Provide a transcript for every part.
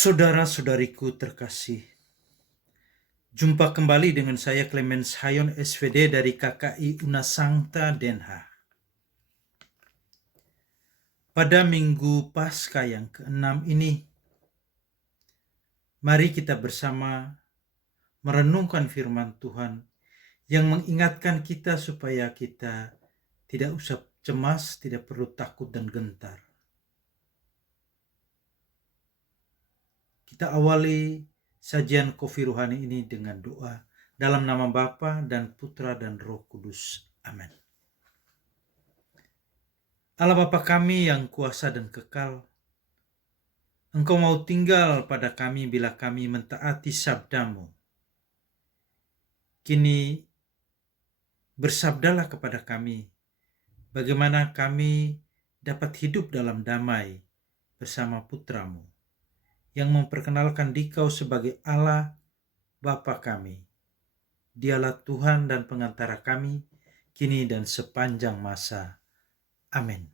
Saudara-saudariku terkasih, jumpa kembali dengan saya Clemens Hayon SVD dari KKI Unasangta Den Haag. Pada Minggu Paskah yang ke-6 ini, mari kita bersama merenungkan firman Tuhan yang mengingatkan kita supaya kita tidak usah cemas, tidak perlu takut dan gentar. Kita awali sajian Kofi Ruhani ini dengan doa dalam nama Bapa dan Putra dan Roh Kudus. Amin. Allah Bapa kami yang kuasa dan kekal, Engkau mau tinggal pada kami bila kami mentaati sabda-Mu. Kini bersabdalah kepada kami, bagaimana kami dapat hidup dalam damai bersama Putra-Mu, yang memperkenalkan Dikau sebagai Allah Bapa kami. Dialah Tuhan dan pengantara kami, kini dan sepanjang masa. Amin.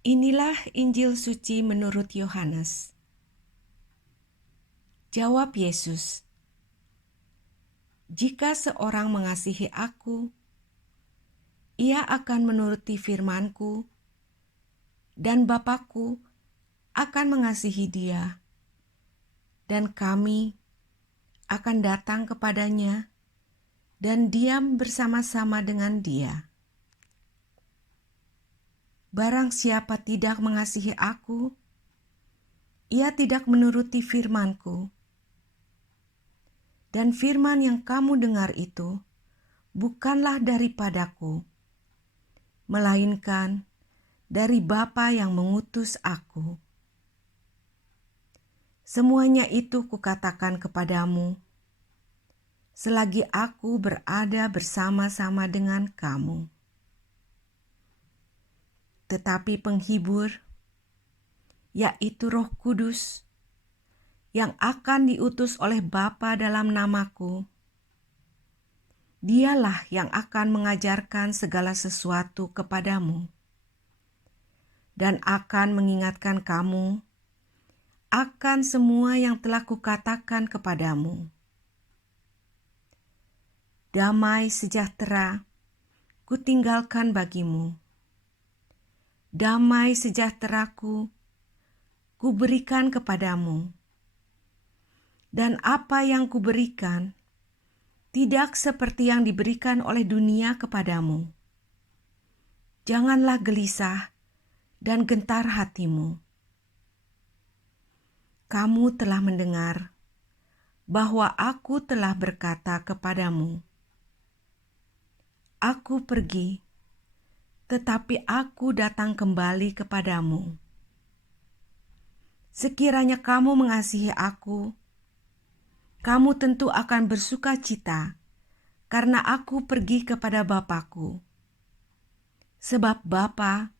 Inilah Injil suci menurut Yohanes. Jawab Yesus, "Jika seorang mengasihi Aku, ia akan menuruti firman-Ku, dan Bapa-Ku akan mengasihi dia, dan Kami akan datang kepadanya dan diam bersama-sama dengan dia. Barang siapa tidak mengasihi Aku, ia tidak menuruti firman-Ku. Dan firman yang kamu dengar itu bukanlah daripadaku, melainkan dari Bapa yang mengutus Aku. Semuanya itu kukatakan kepadamu, selagi Aku berada bersama-sama dengan kamu. Tetapi penghibur, yaitu Roh Kudus, yang akan diutus oleh Bapa dalam namaku, Dialah yang akan mengajarkan segala sesuatu kepadamu dan akan mengingatkan kamu akan semua yang telah kukatakan kepadamu. Damai sejahtera kutinggalkan bagimu. Damai sejahteraku kuberikan kepadamu. Dan apa yang kuberikan tidak seperti yang diberikan oleh dunia kepadamu. Janganlah gelisah dan gentar hatimu. Kamu telah mendengar bahwa Aku telah berkata kepadamu, Aku pergi, tetapi Aku datang kembali kepadamu. Sekiranya kamu mengasihi Aku, kamu tentu akan bersuka cita karena Aku pergi kepada Bapa-Ku. Sebab Bapa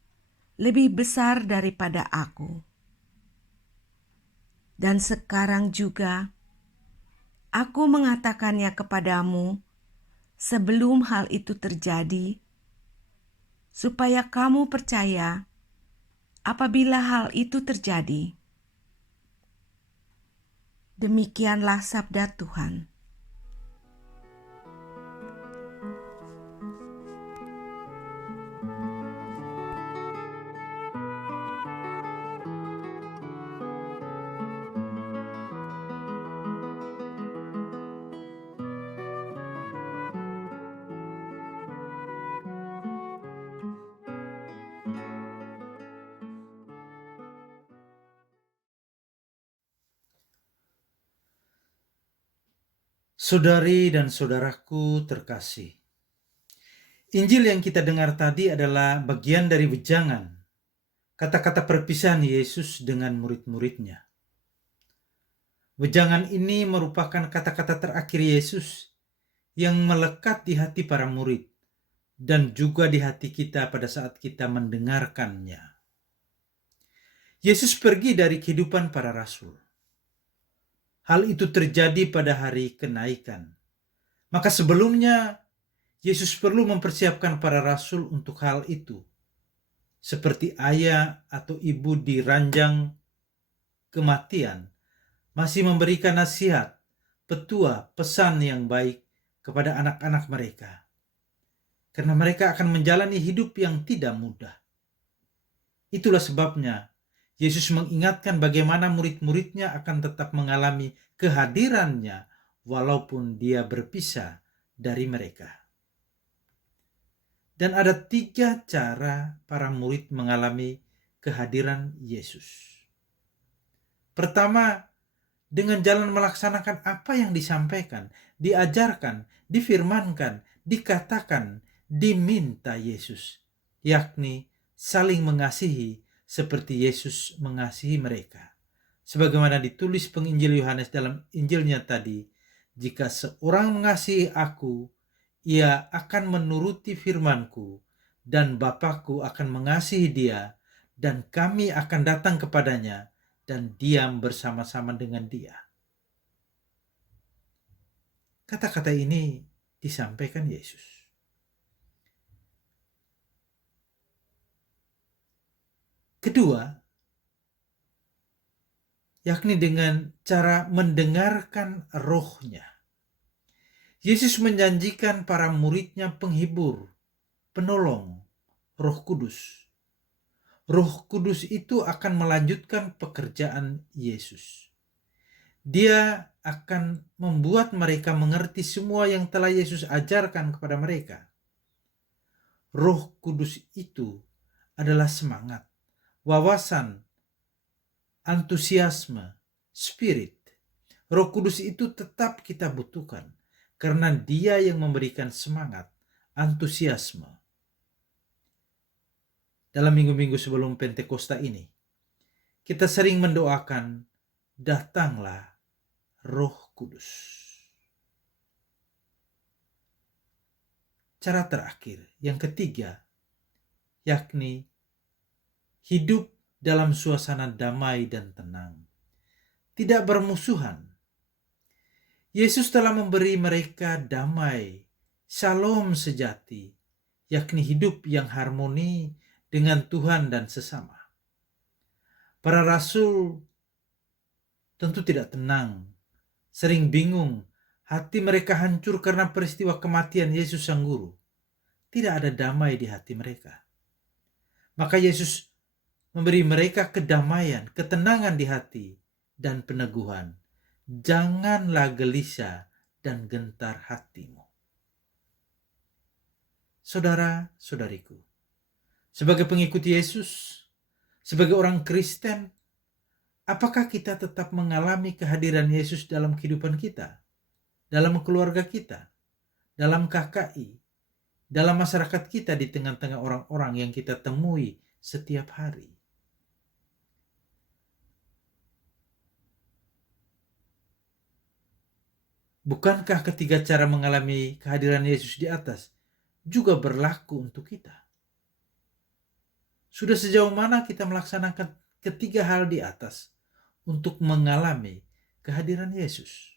lebih besar daripada Aku. Dan sekarang juga Aku mengatakannya kepadamu sebelum hal itu terjadi, supaya kamu percaya apabila hal itu terjadi. Demikianlah sabda Tuhan. Saudari dan saudaraku terkasih, Injil yang kita dengar tadi adalah bagian dari wejangan, kata-kata perpisahan Yesus dengan murid-muridnya. Wejangan ini merupakan kata-kata terakhir Yesus yang melekat di hati para murid dan juga di hati kita pada saat kita mendengarkannya. Yesus pergi dari kehidupan para rasul. Hal itu terjadi pada hari kenaikan. Maka sebelumnya Yesus perlu mempersiapkan para rasul untuk hal itu. Seperti ayah atau ibu di ranjang kematian masih memberikan nasihat, petua, pesan yang baik kepada anak-anak mereka. Karena mereka akan menjalani hidup yang tidak mudah. Itulah sebabnya Yesus mengingatkan bagaimana murid-muridnya akan tetap mengalami kehadirannya walaupun dia berpisah dari mereka. Dan ada 3 cara para murid mengalami kehadiran Yesus. Pertama, dengan jalan melaksanakan apa yang disampaikan, diajarkan, difirmankan, dikatakan, diminta Yesus, yakni saling mengasihi seperti Yesus mengasihi mereka. Sebagaimana ditulis penginjil Yohanes dalam Injilnya tadi, jika seorang mengasihi aku, ia akan menuruti firmanku, dan Bapakku akan mengasihi dia, dan kami akan datang kepadanya dan diam bersama-sama dengan dia. Kata-kata ini disampaikan Yesus. Kedua, yakni dengan cara mendengarkan rohnya. Yesus menjanjikan para muridnya penghibur, penolong, Roh Kudus. Roh Kudus itu akan melanjutkan pekerjaan Yesus. Dia akan membuat mereka mengerti semua yang telah Yesus ajarkan kepada mereka. Roh Kudus itu adalah semangat, wawasan, antusiasme, spirit. Roh Kudus itu tetap kita butuhkan karena Dia yang memberikan semangat, antusiasme. Dalam minggu-minggu sebelum Pentakosta ini, kita sering mendoakan, datanglah Roh Kudus. Cara terakhir, yang ketiga, yakni hidup dalam suasana damai dan tenang, tidak bermusuhan. Yesus telah memberi mereka damai, shalom sejati, yakni hidup yang harmoni dengan Tuhan dan sesama. Para rasul tentu tidak tenang, sering bingung, hati mereka hancur karena peristiwa kematian Yesus Sang Guru. Tidak ada damai di hati mereka. Maka Yesus memberi mereka kedamaian, ketenangan di hati, dan peneguhan. Janganlah gelisah dan gentar hatimu. Saudara-saudariku, sebagai pengikut Yesus, sebagai orang Kristen, apakah kita tetap mengalami kehadiran Yesus dalam kehidupan kita, dalam keluarga kita, dalam KKI, dalam masyarakat kita, di tengah-tengah orang-orang yang kita temui setiap hari? Bukankah ketiga cara mengalami kehadiran Yesus di atas juga berlaku untuk kita? Sudah sejauh mana kita melaksanakan ketiga hal di atas untuk mengalami kehadiran Yesus?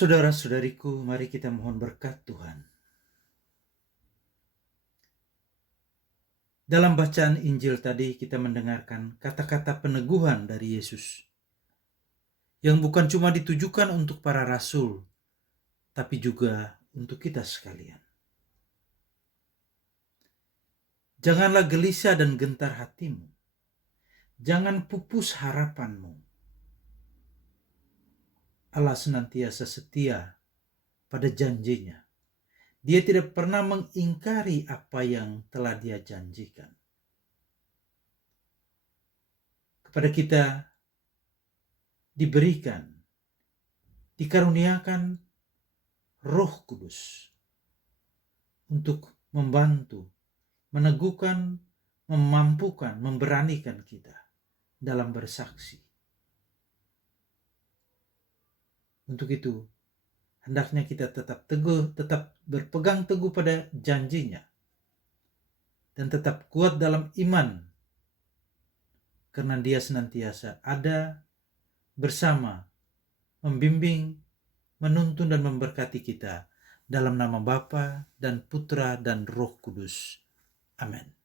Saudara-saudariku, mari kita mohon berkat Tuhan. Dalam bacaan Injil tadi kita mendengarkan kata-kata peneguhan dari Yesus yang bukan cuma ditujukan untuk para rasul, tapi juga untuk kita sekalian. Janganlah gelisah dan gentar hatimu. Jangan pupus harapanmu. Allah senantiasa setia pada janjinya. Dia tidak pernah mengingkari apa yang telah Dia janjikan. Kepada kita diberikan, dikaruniakan Roh Kudus untuk membantu, meneguhkan, memampukan, memberanikan kita dalam bersaksi. Untuk itu, hendaknya kita tetap teguh, tetap berpegang teguh pada janjinya, dan tetap kuat dalam iman, karena Dia senantiasa ada bersama, membimbing, menuntun dan memberkati kita dalam nama Bapa dan Putra dan Roh Kudus. Amin.